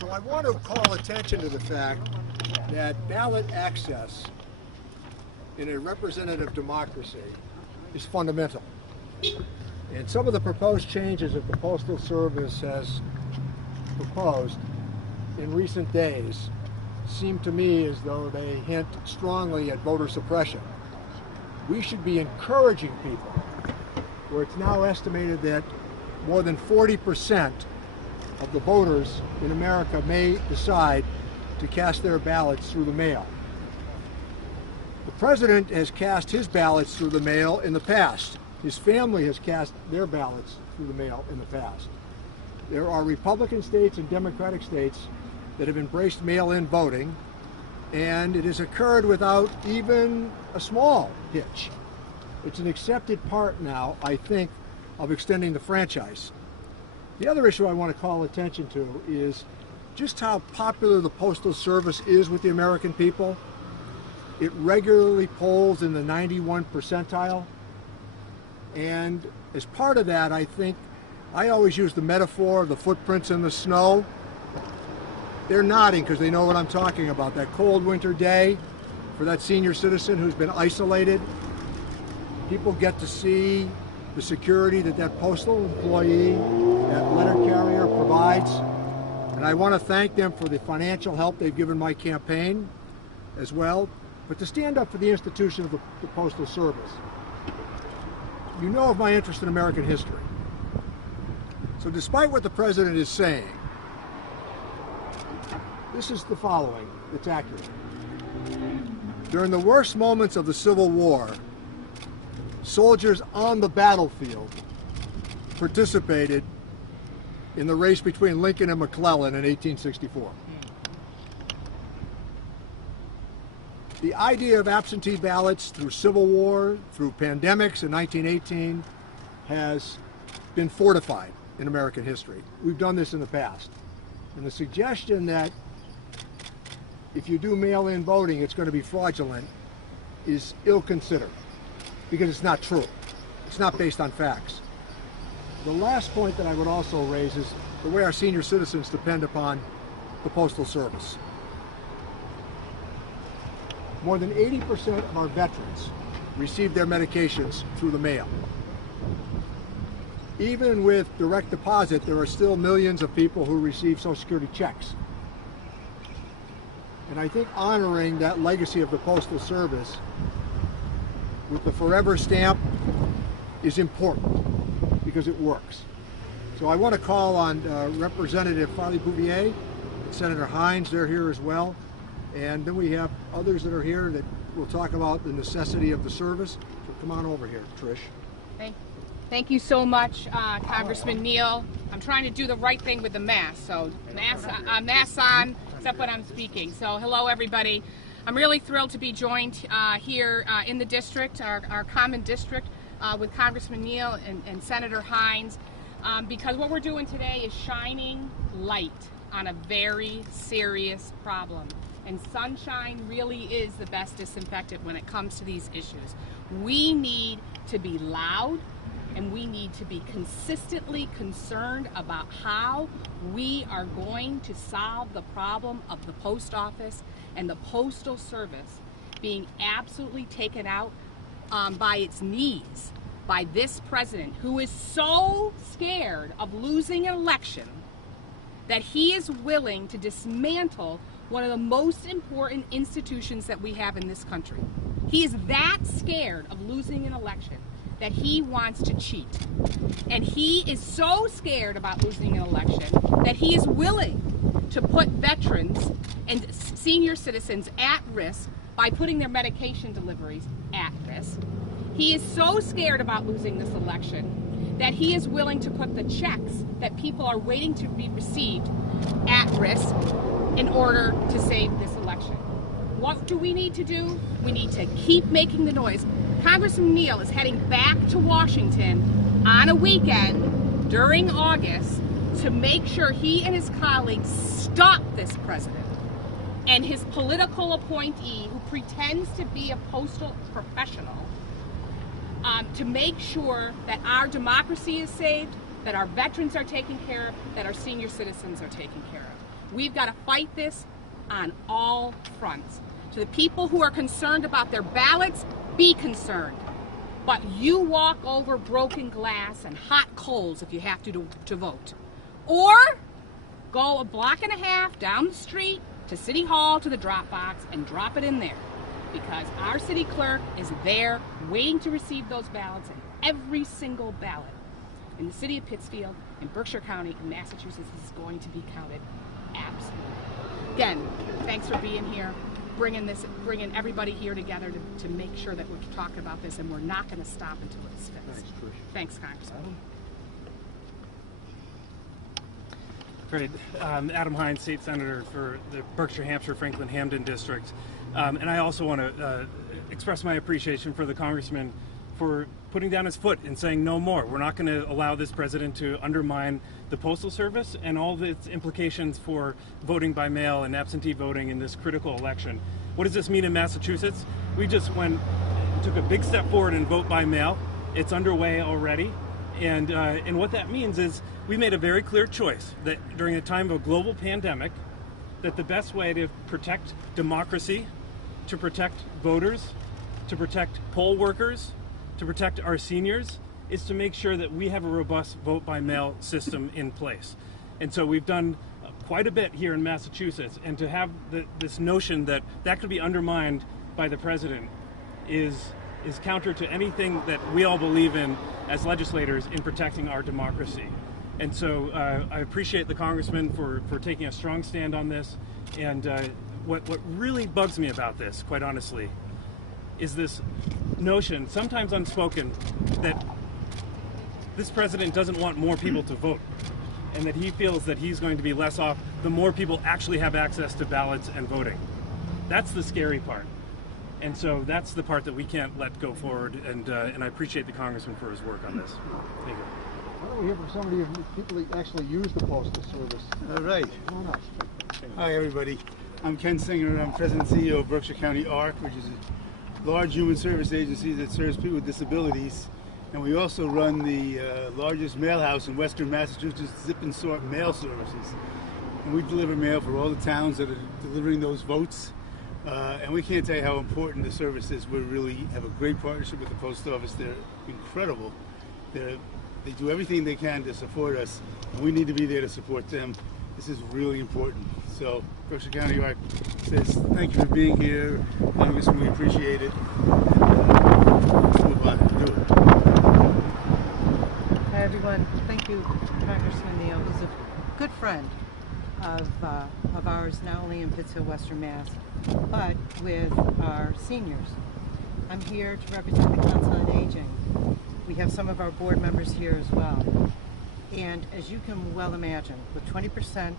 So I want to call attention to the fact that ballot access in a representative democracy is fundamental. And some of the proposed changes that the Postal Service has proposed in recent days seem to me as though they hint strongly at voter suppression. We should be encouraging people, where it's now estimated that more than 40% of the voters in America may decide to cast their ballots through the mail. The president has cast his ballots through the mail in the past. His family has cast their ballots through the mail in the past. There are Republican states and Democratic states that have embraced mail-in voting, and it has occurred without even a small hitch. It's an accepted part now, I think, of extending the franchise. The other issue I want to call attention to is just how popular the Postal Service is with the American people. It regularly polls in the 91 percentile. And as part of that, I think, I always use the metaphor of the footprints in the snow. They're nodding because they know what I'm talking about. That cold winter day for that senior citizen who's been isolated, people get to see the security that that postal employee, that letter carrier provides. And I want to thank them for the financial help they've given my campaign as well. But to stand up for the institution of the Postal Service, you know of my interest in American history. So despite what the president is saying, this is the following that's accurate. During the worst moments of the Civil War, soldiers on the battlefield participated in the race between Lincoln and McClellan in 1864. The idea of absentee ballots through Civil War, through pandemics in 1918, has been fortified in American history. We've done this in the past. And the suggestion that if you do mail-in voting, it's going to be fraudulent is ill-considered, because it's not true. It's not based on facts. The last point that I would also raise is the way our senior citizens depend upon the Postal Service. More than 80% of our veterans receive their medications through the mail. Even with direct deposit, there are still millions of people who receive Social Security checks. And I think honoring that legacy of the Postal Service with the forever stamp is important because it works. So I want to call on Representative Farley-Bouvier and Senator Hines. They're here as well. And then we have others that are here that will talk about the necessity of the service. So come on over here, Trish. Thank you so much, Congressman Neal. I'm trying to do the right thing with the mask, so mask on, except when I'm speaking. So hello, everybody. I'm really thrilled to be joined here in the district, our common district, with Congressman Neal and Senator Hines, because what we're doing today is shining light on a very serious problem. And sunshine really is the best disinfectant when it comes to these issues. We need to be loud, and we need to be consistently concerned about how we are going to solve the problem of the post office and the Postal Service being absolutely taken out by its knees by this president, who is so scared of losing an election that he is willing to dismantle one of the most important institutions that we have in this country. He is that scared of losing an election that he wants to cheat. And he is so scared about losing an election that he is willing to put veterans and senior citizens at risk by putting their medication deliveries at risk. He is so scared about losing this election that he is willing to put the checks that people are waiting to be received at risk in order to save this election. What do we need to do? We need to keep making the noise. Congressman Neal is heading back to Washington on a weekend during August to make sure he and his colleagues stop this president and his political appointee who pretends to be a postal professional, to make sure that our democracy is saved, that our veterans are taken care of, that our senior citizens are taken care of. We've got to fight this on all fronts. To the people who are concerned about their ballots, be concerned. But you walk over broken glass and hot coals if you have to vote. Or go a block and a half down the street to City Hall to the drop box and drop it in there. Because our city clerk is there waiting to receive those ballots, and every single ballot in the city of Pittsfield, in Berkshire County, in Massachusetts is going to be counted. Absolutely. Again, thanks for being here, bringing everybody here together to make sure that we're talking about this, and we're not going to stop until it's fixed. Thanks, Congressman. Great. Adam Hines, State Senator for the Berkshire, Hampshire, Franklin, Hamden District. And I also want to express my appreciation for the Congressman for putting down his foot and saying no more. We're not going to allow this president to undermine the Postal Service and all of its implications for voting by mail and absentee voting in this critical election. What does this mean in Massachusetts? We just took a big step forward in vote by mail. It's underway already. And what that means is we made a very clear choice that during a time of a global pandemic, that the best way to protect democracy, to protect voters, to protect poll workers, to protect our seniors, is to make sure that we have a robust vote-by-mail system in place. And so we've done quite a bit here in Massachusetts, and to have this notion that that could be undermined by the president is counter to anything that we all believe in as legislators in protecting our democracy. And so I appreciate the Congressman for taking a strong stand on this. And what really bugs me about this, quite honestly, is this notion, sometimes unspoken, that this president doesn't want more people to vote, and that he feels that he's going to be less off the more people actually have access to ballots and voting. That's the scary part. And so that's the part that we can't let go forward, and I appreciate the Congressman for his work on this. Thank you. Why don't we hear from somebody who people that actually use the Postal Service? All right. Come on up. Hi, everybody. I'm Ken Singer, and I'm President and CEO of Berkshire County ARC, which is a large human service agency that serves people with disabilities. And we also run the largest mail house in Western Massachusetts, Zip and Sort Mail Services. And we deliver mail for all the towns that are delivering those votes. And we can't tell you how important the service is. We really have a great partnership with the Post Office. They're incredible. They do everything they can to support us, and we need to be there to support them. This is really important. So Berkshire County ARC says thank you for being here, Congressman. We appreciate it. Let's move on and do it. Hi everyone. Thank you, Congressman Neal. He's a good friend of ours, not only in Pittsfield, Western Mass, but with our seniors. I'm here to represent the Council on Aging. We have some of our board members here as well. And as you can well imagine, with 20%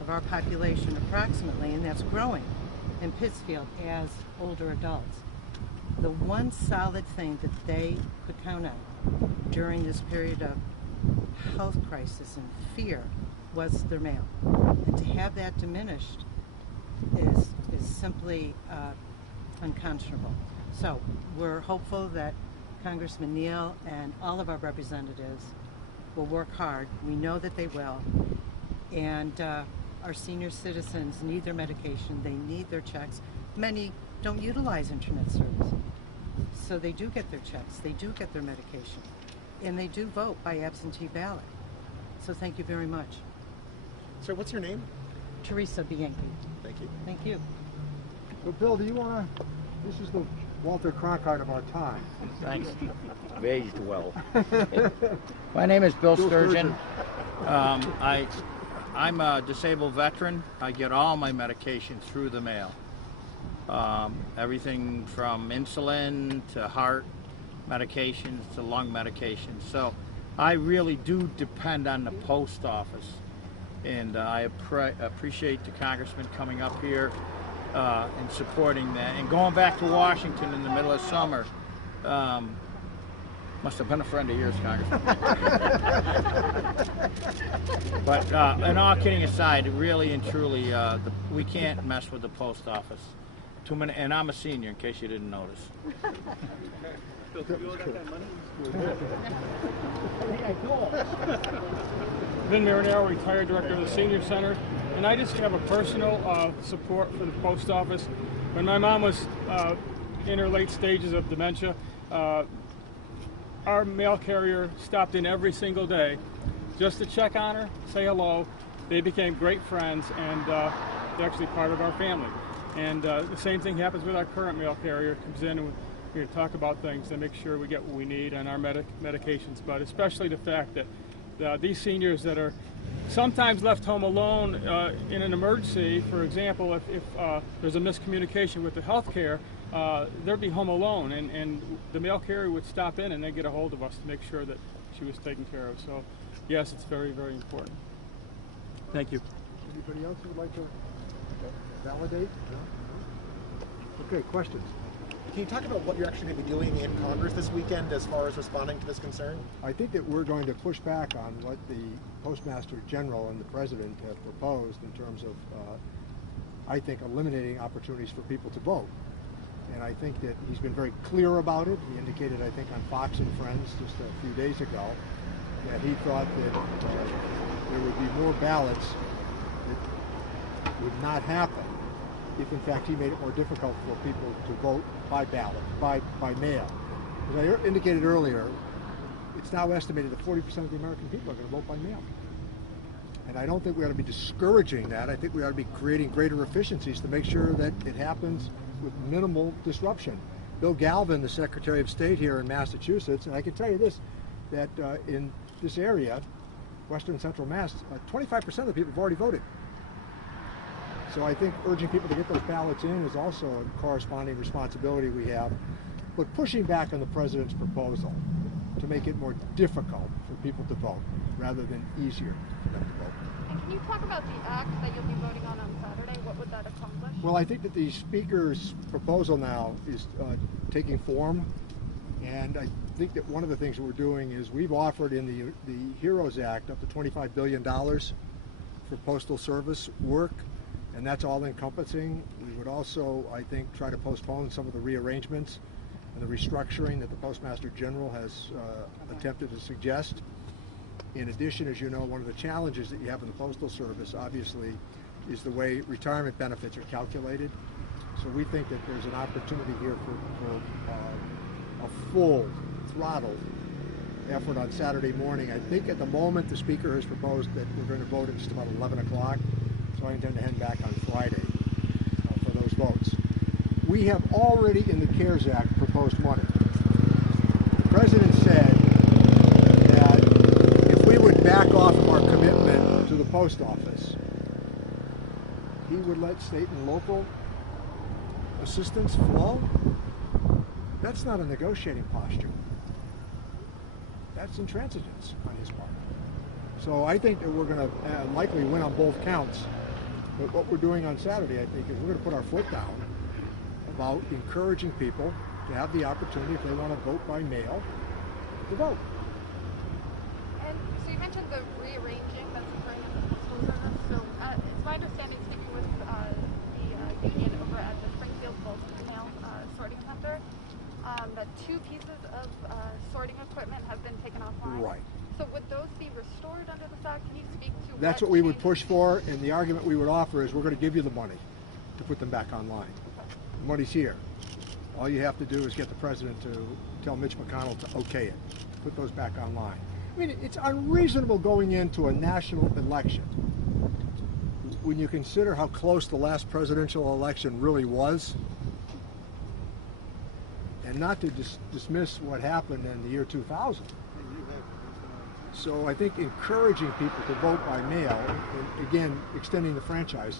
of our population approximately, and that's growing in Pittsfield as older adults, the one solid thing that they could count on during this period of health crisis and fear was their mail. And to have that diminished is simply unconscionable. So we're hopeful that Congressman Neal and all of our representatives will work hard. We know that they will. And our senior citizens need their medication. They need their checks. Many don't utilize internet service. So they do get their checks. They do get their medication. And they do vote by absentee ballot. So thank you very much. So what's your name? Teresa Bianchi. Thank you. Thank you. So Bill, do you want to, this is the Walter Cronkite of our time. Thanks. I've aged well. My name is Bill Sturgeon. I'm a disabled veteran. I get all my medication through the mail. Everything from insulin to heart medications to lung medications. So I really do depend on the post office. And I appreciate the Congressman coming up here and supporting that. And going back to Washington in the middle of summer, must have been a friend of yours, Congressman. But and all kidding aside, really and truly, we can't mess with the post office. Too many, and I'm a senior, in case you didn't notice. Vin Marinaro, retired director of the Senior Center. And I just have a personal support for the post office. When my mom was in her late stages of dementia, our mail carrier stopped in every single day just to check on her, say hello. They became great friends, and they're actually part of our family. And the same thing happens with our current mail carrier. Comes in and we talk about things to make sure we get what we need on our medications, but especially the fact that these seniors that are sometimes left home alone in an emergency, for example, if there's a miscommunication with the health care, they'd be home alone, and the mail carrier would stop in and they'd get a hold of us to make sure that she was taken care of. So yes, it's very, very important. Thank you. Anybody else who would like to validate? No? Okay, questions? Can you talk about what you're actually going to be doing in Congress this weekend as far as responding to this concern? I think that we're going to push back on what the Postmaster General and the President have proposed in terms of, I think, eliminating opportunities for people to vote. And I think that he's been very clear about it. He indicated, I think, on Fox and Friends just a few days ago that he thought that there would be more ballots that would not happen if, in fact, he made it more difficult for people to vote by ballot, by mail. As I indicated earlier, it's now estimated that 40% of the American people are going to vote by mail. And I don't think we ought to be discouraging that. I think we ought to be creating greater efficiencies to make sure that it happens with minimal disruption. Bill Galvin, the Secretary of State here in Massachusetts, and I can tell you this, that in this area, Western and Central Mass, 25% of the people have already voted. So I think urging people to get those ballots in is also a corresponding responsibility we have. But pushing back on the President's proposal to make it more difficult for people to vote rather than easier for them to vote. And can you talk about the act that you'll be voting on Saturday? What would that accomplish? Well, I think that the Speaker's proposal now is taking form. And I think that one of the things that we're doing is we've offered in the HEROES Act up to $25 billion for Postal Service work. And that's all encompassing. We would also, I think, try to postpone some of the rearrangements and the restructuring that the Postmaster General has attempted to suggest. In addition, as you know, one of the challenges that you have in the Postal Service, obviously, is the way retirement benefits are calculated. So we think that there's an opportunity here for a full throttle effort on Saturday morning. I think at the moment the Speaker has proposed that we're going to vote at just about 11 o'clock. So I intend to head back on Friday for those votes. We have already in the CARES Act proposed money. The President said that if we would back off of our commitment to the post office, he would let state and local assistance flow. That's not a negotiating posture. That's intransigence on his part. So I think that we're going to likely win on both counts. But what we're doing on Saturday, I think, is we're going to put our foot down about encouraging people to have the opportunity, if they want to vote by mail, to vote. And so you mentioned the rearranging that's occurring in the Postal Service. So it's my understanding, speaking with the union over at the Springfield bulk mail sorting center, that 2 pieces of sorting equipment have been taken offline. Right. So would those be restored under the Act? Can you speak to That's what we would push for, and the argument we would offer is we're going to give you the money to put them back online. Okay. The money's here. All you have to do is get the President to tell Mitch McConnell to okay it, put those back online. I mean, it's unreasonable going into a national election when you consider how close the last presidential election really was, and not to dismiss what happened in the year 2000. So I think encouraging people to vote by mail, and again, extending the franchise,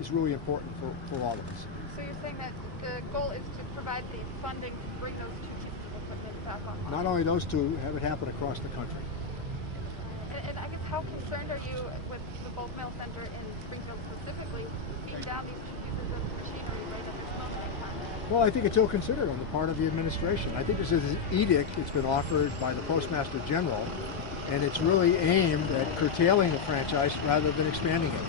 is really important for all of us. So you're saying that the goal is to provide the funding to bring those 2 pieces of equipment back online? Not only those 2, have it happen across the country. And I guess how concerned are you with the bulk mail center in Springfield specifically being down these 2 pieces of machinery right at this moment in time? Well, I think it's ill-considered on the part of the administration. I think this is an edict that's been offered by the Postmaster General, and it's really aimed at curtailing the franchise rather than expanding it.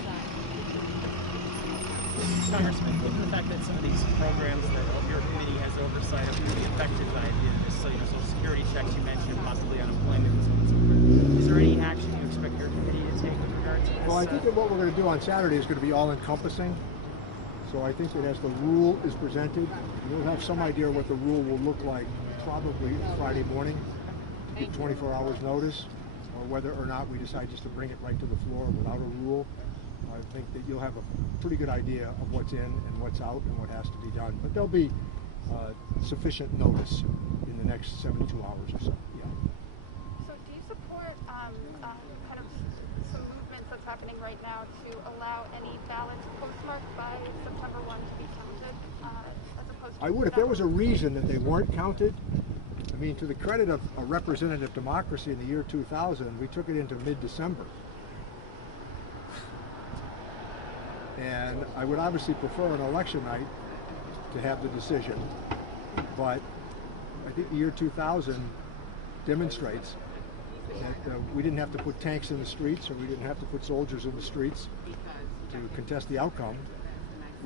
Congressman, given the fact that some of these programs that your committee has oversight of will be affected by this, so Social Security checks you mentioned, possibly unemployment and so on and so forth, is there any action you expect your committee to take with regard to Well, I think that what we're going to do on Saturday is going to be all-encompassing. So I think that as the rule is presented, we'll have some idea what the rule will look like probably Friday morning, give 24 hours notice, or whether or not we decide just to bring it right to the floor without a rule. I think that you'll have a pretty good idea of what's in and what's out and what has to be done. But there'll be sufficient notice in the next 72 hours or so. Yeah. So do you support kind of some movements that's happening right now to allow any ballots postmarked by September 1 to be counted as opposed to... I would if there was a reason that they weren't counted. I mean, to the credit of a representative democracy in the year 2000, we took it into mid-December. And I would obviously prefer an election night to have the decision, but I think the year 2000 demonstrates that we didn't have to put tanks in the streets, or we didn't have to put soldiers in the streets to contest the outcome.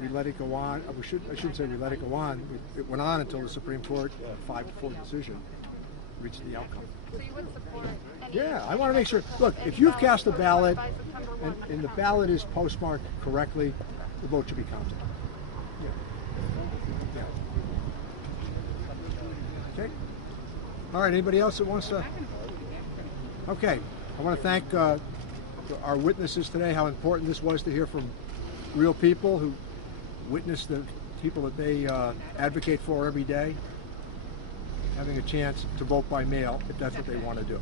We let it go on. I shouldn't say we let it go on. It went on until the Supreme Court, 5-4 decision, reached the outcome. So you would support any... Yeah, I want to make sure. Look, if you've cast a ballot and the ballot is postmarked correctly, the vote should be counted. Yeah. Yeah. Okay. All right. Anybody else that wants to? Okay. I want to thank our witnesses today. How important this was to hear from real people who witness the people that they advocate for every day, having a chance to vote by mail if that's what they want to do.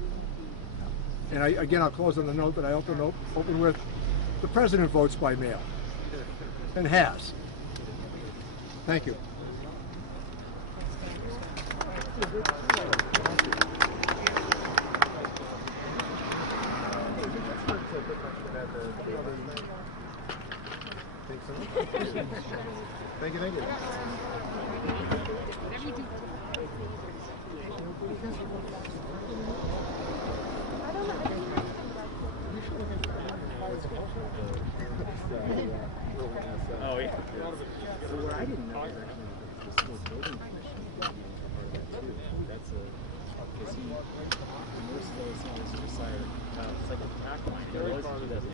And again, I'll close on the note that I open with. The president votes by mail, and has. Thank you. Thank you, thank you. Oh, yeah. So what I didn't know is actually the school building commission